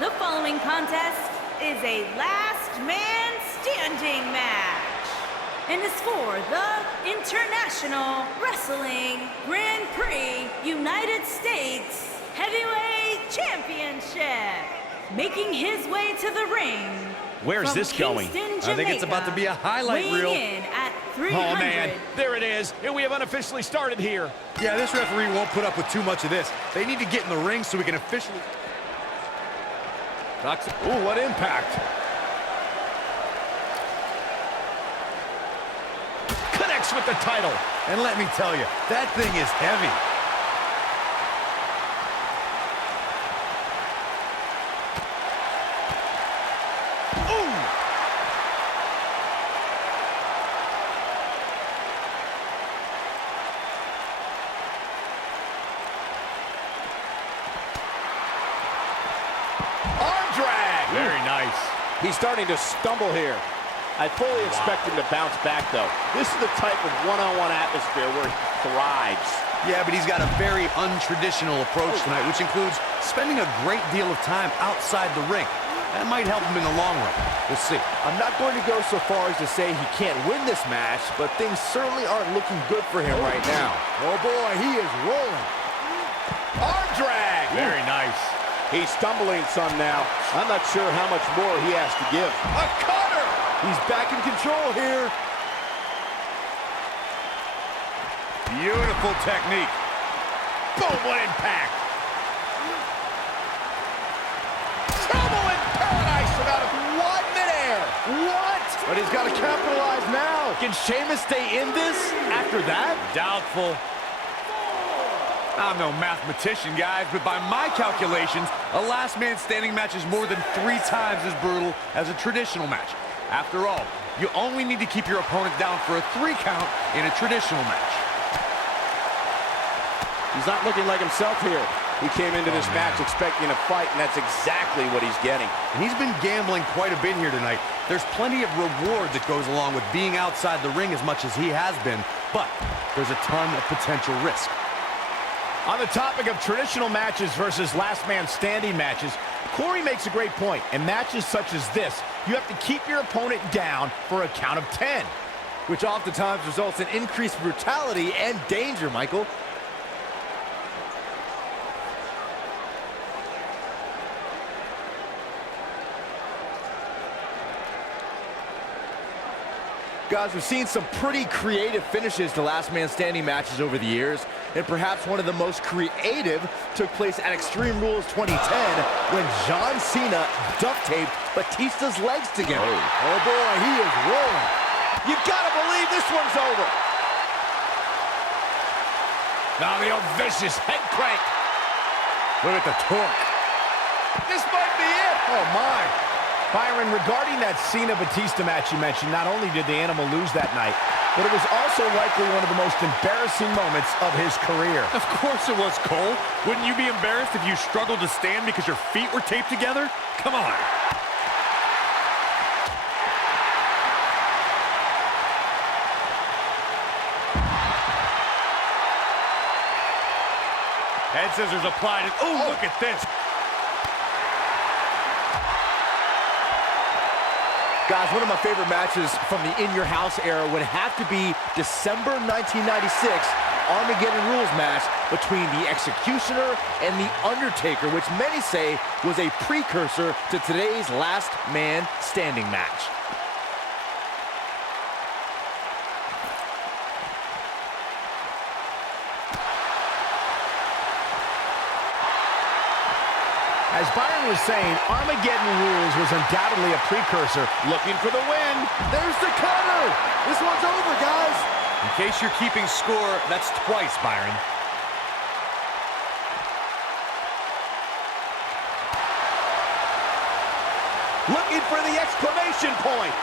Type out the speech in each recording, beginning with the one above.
The following contest is a last man standing match and is for the International Wrestling Grand Prix United States Heavyweight Championship. Making his way to the ring. Where's this going? Kingston, I think it's about to be a highlight reel. Weighing in at 300. Oh, man. There it is. And we have unofficially started here. Yeah, this referee won't put up with too much of this. They need to get in the ring so we can officially... Ooh, what impact. Connects with the title. And let me tell you, that thing is heavy. Very nice. He's starting to stumble here. I fully expect him to bounce back, though. This is the type of one-on-one atmosphere where he thrives. Yeah, but he's got a very untraditional approach tonight, which includes spending a great deal of time outside the ring. That might help him in the long run. We'll see. I'm not going to go so far as to say he can't win this match, but things certainly aren't looking good for him right now. Oh, boy, he is rolling. Arm drag! Very nice. He's stumbling some now. I'm not sure how much more he has to give. A cutter! He's back in control here. Beautiful technique. Boom, what impact. Trouble in paradise without midair. What? But he's got to capitalize now. Can Sheamus stay in this after that? Doubtful. I'm no mathematician, guys, but by my calculations, a last man standing match is more than 3 times as brutal as a traditional match. After all, you only need to keep your opponent down for a 3 count in a traditional match. He's not looking like himself here. He came into this match expecting a fight, and that's exactly what he's getting. And he's been gambling quite a bit here tonight. There's plenty of reward that goes along with being outside the ring as much as he has been, but there's a ton of potential risk. On the topic of traditional matches versus last man standing matches, Corey makes a great point. In matches such as this, you have to keep your opponent down for a count of 10. Which oftentimes results in increased brutality and danger, Michael. Guys, we've seen some pretty creative finishes to last man standing matches over the years, and perhaps one of the most creative took place at Extreme Rules 2010 when John Cena duct taped Batista's legs together. Oh boy, he is rolling. You gotta believe this one's over. Now the old vicious head crank. Look at the torque. This might be it. Oh my. Byron, regarding that Cena-Batista match you mentioned, not only did the Animal lose that night, but it was also likely one of the most embarrassing moments of his career. Of course it was, Cole. Wouldn't you be embarrassed if you struggled to stand because your feet were taped together? Come on. Head scissors applied. Oh, look at this. Guys, one of my favorite matches from the In Your House era would have to be December 1996 Armageddon Rules match between the Executioner and the Undertaker, which many say was a precursor to today's Last Man Standing match. As Byron was saying, Armageddon Rules was undoubtedly a precursor. Looking for the win. There's the cutter. This one's over, guys. In case you're keeping score, that's twice, Byron. Looking for the exclamation point.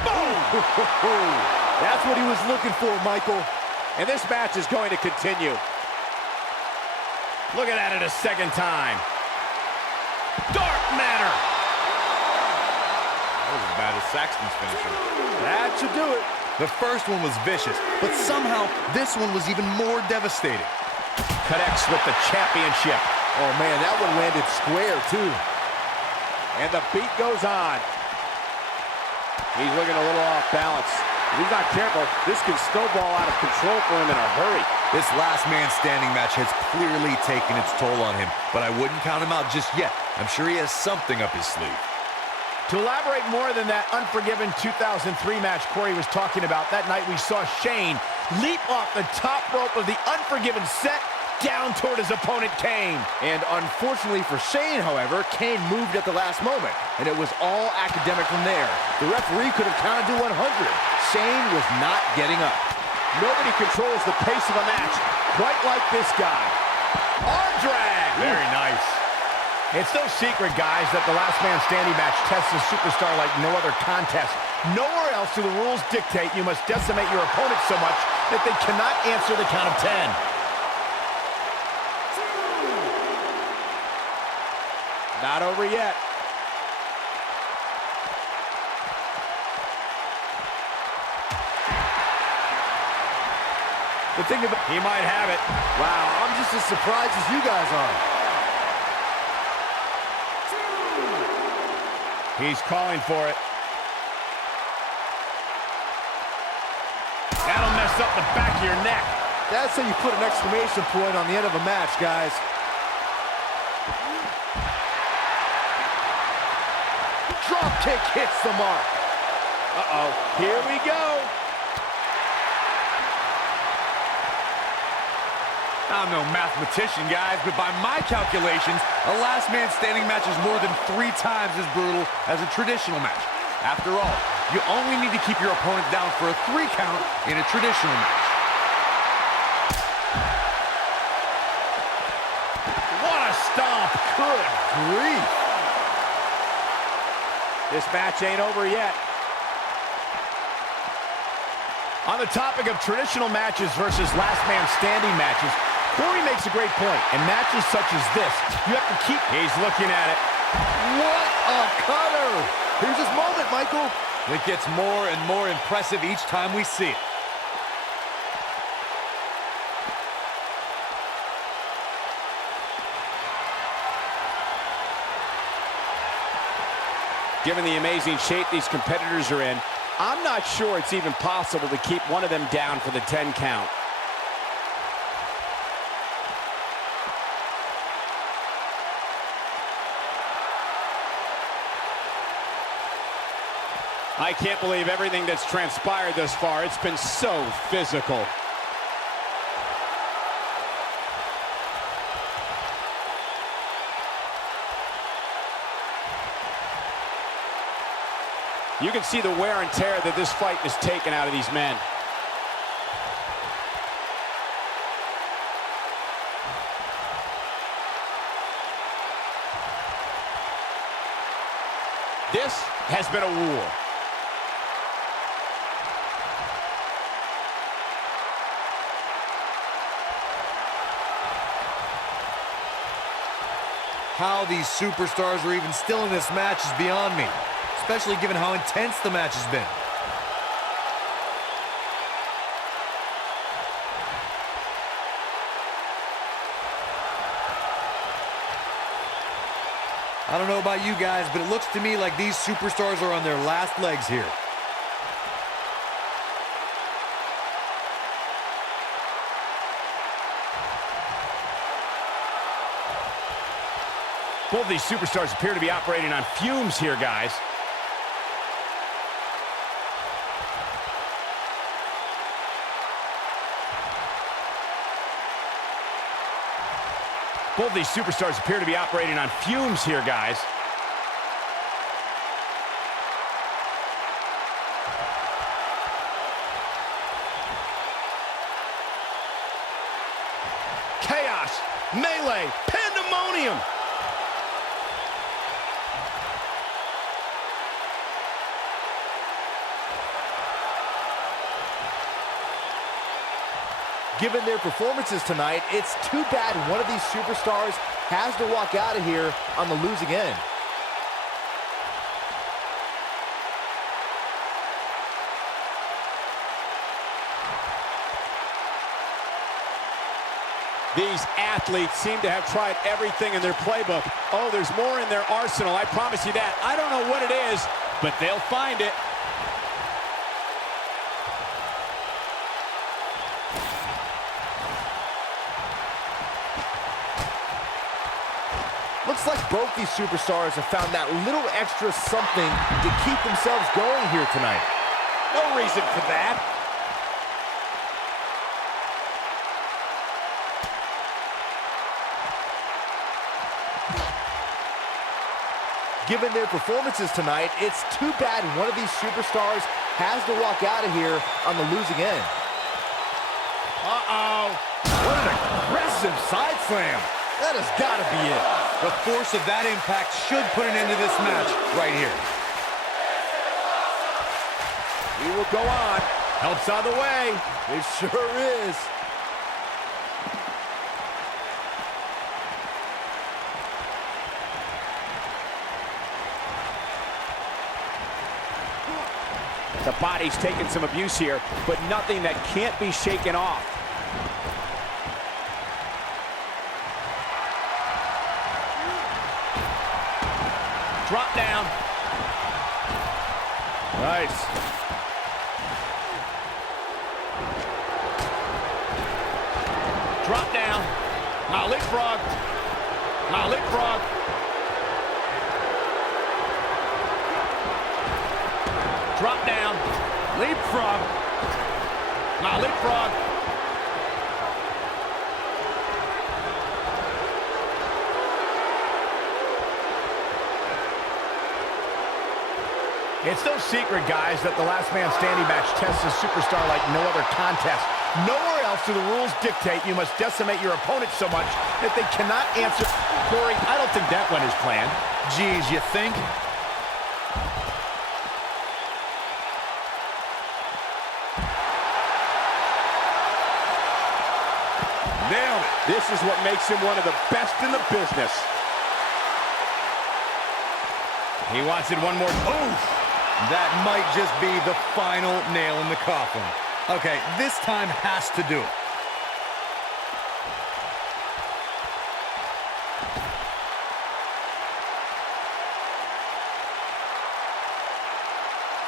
Boom! That's what he was looking for, Michael. And this match is going to continue. Looking at it a second time. Dark Matter. That was as bad as Saxton's finisher. That should do it. The first one was vicious, but somehow this one was even more devastating. Connects with the championship. Oh, man, that one landed square, too. And the beat goes on. He's looking a little off balance. If he's not careful, this can snowball out of control for him in a hurry. This last man standing match has clearly taken its toll on him, but I wouldn't count him out just yet. I'm sure he has something up his sleeve. To elaborate more than that unforgiven 2003 match Corey was talking about, that night we saw Shane leap off the top rope of the unforgiven set down toward his opponent, Kane. And unfortunately for Shane, however, Kane moved at the last moment, and it was all academic from there. The referee could have counted to 100. Shane was not getting up. Nobody controls the pace of a match quite like this guy. Arm drag! Very nice. It's no secret, guys, that the last man standing match tests a superstar like no other contest. Nowhere else do the rules dictate you must decimate your opponent so much that they cannot answer the count of 10. Not over yet. The thing about... He might have it. Wow, I'm just as surprised as you guys are. He's calling for it. That'll mess up the back of your neck. That's how you put an exclamation point on the end of a match, guys. Drop kick hits the mark. Uh-oh, here we go. I'm no mathematician, guys, but by my calculations, a last man standing match is more than 3 times as brutal as a traditional match. After all, you only need to keep your opponent down for a 3 count in a traditional match. What a stomp. Good grief. This match ain't over yet. On the topic of traditional matches versus last man standing matches, Corey makes a great point. In matches such as this, you have to keep... He's looking at it. What a cutter. Here's his moment, Michael. It gets more and more impressive each time we see it. Given the amazing shape these competitors are in, I'm not sure it's even possible to keep one of them down for the 10 count. I can't believe everything that's transpired thus far. It's been so physical. You can see the wear and tear that this fight has taken out of these men. This has been a war. How these superstars are even still in this match is beyond me, especially given how intense the match has been. I don't know about you guys, but it looks to me like these superstars are on their last legs here. Both of these superstars appear to be operating on fumes here, guys. Both of these superstars appear to be operating on fumes here, guys. Chaos, melee, pandemonium. Given their performances tonight, it's too bad one of these superstars has to walk out of here on the losing end. These athletes seem to have tried everything in their playbook. Oh, there's more in their arsenal, I promise you that. I don't know what it is, but they'll find it. Looks like both these superstars have found that little extra something to keep themselves going here tonight. No reason for that. Given their performances tonight, it's too bad one of these superstars has to walk out of here on the losing end. Uh-oh. What an aggressive side slam. That has got to be it. The force of that impact should put an end to this match right here. He will go on. Helps out of the way. It sure is. The body's taking some abuse here, but nothing that can't be shaken off. Drop down. Nice. Drop down. Now leapfrog. Now leapfrog. Drop down. Leapfrog. Now leapfrog. It's no secret, guys, that the last man standing match tests a superstar like no other contest. Nowhere else do the rules dictate you must decimate your opponent so much that they cannot answer. Corey, I don't think that went as planned. Geez, you think? Nailed it. This is what makes him one of the best in the business. He wants it one more. Oof! That might just be the final nail in the coffin. Okay, this time has to do it.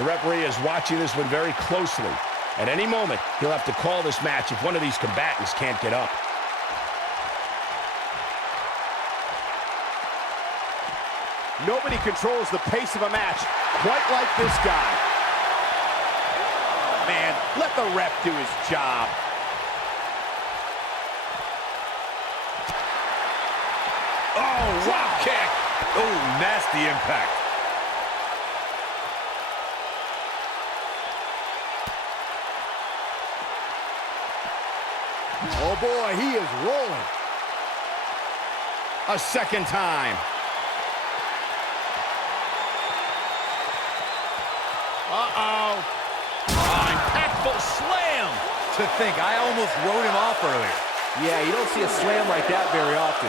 The referee is watching this one very closely. At any moment, he'll have to call this match if one of these combatants can't get up. Nobody controls the pace of a match quite like this guy. Man, let the ref do his job. Oh, drop kick. Oh, nasty impact. Oh boy, he is rolling. A second time. Uh-oh. Impactful slam. To think, I almost wrote him off earlier. Yeah, you don't see a slam like that very often.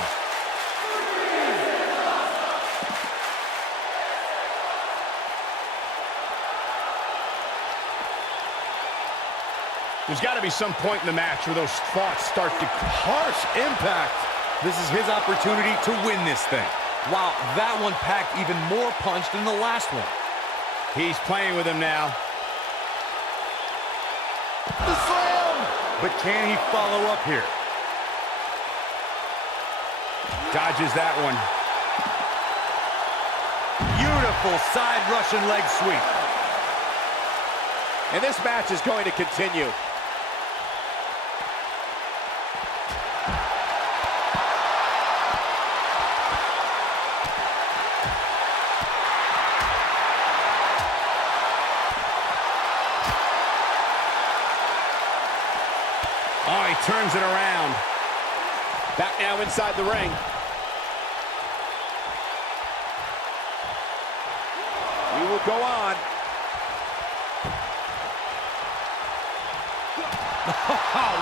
There's got to be some point in the match where those thoughts start to... Harsh impact. This is his opportunity to win this thing. Wow, that one packed even more punch than the last one. He's playing with him now. The slam! But can he follow up here? Dodges that one. Beautiful side Russian leg sweep. And this match is going to continue. Oh, he turns it around. Back now inside the ring. We will go on.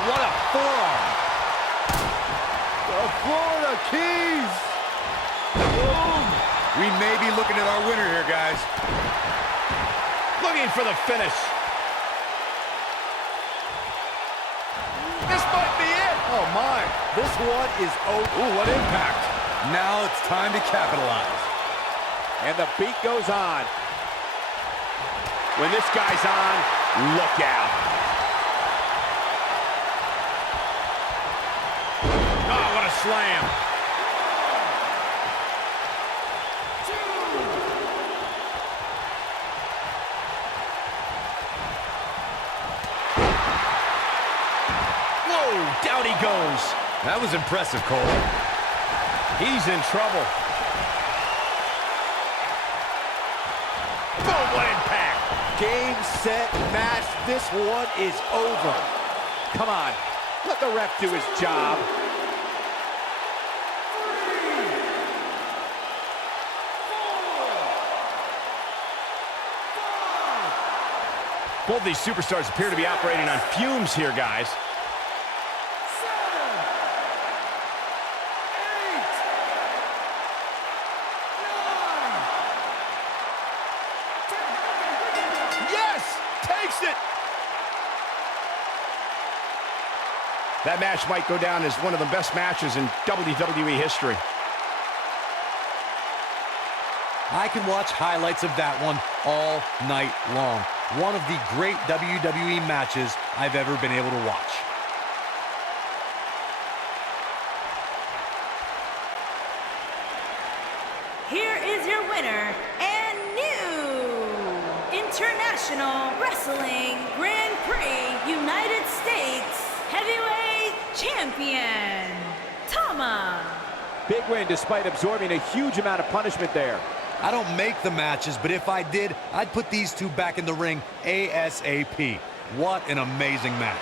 What a forearm. The Florida Keys. Boom. We may be looking at our winner here, guys. Looking for the finish. This might be it. Oh my, This one is over. Ooh, what impact. Now it's time to capitalize. And the beat goes on. When this guy's on, look out. Oh, what a slam. Whoa, down he goes. That was impressive, Cole. He's in trouble. Boom, what impact. Game, set, match. This one is over. Come on, let the ref do his job. Both these superstars appear to be operating on fumes here, guys. Yes! Takes it! That match might go down as one of the best matches in WWE history. I can watch highlights of that one all night long. One of the great WWE matches I've ever been able to watch. Here is your winner and new International Wrestling Grand Prix United States Heavyweight Champion, Tama. Big win despite absorbing a huge amount of punishment there. I don't make the matches, but if I did, I'd put these two back in the ring ASAP. What an amazing match.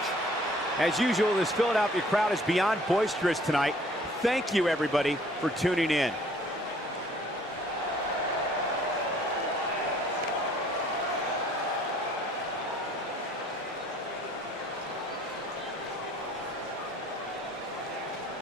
As usual, this Philadelphia crowd is beyond boisterous tonight. Thank you, everybody, for tuning in.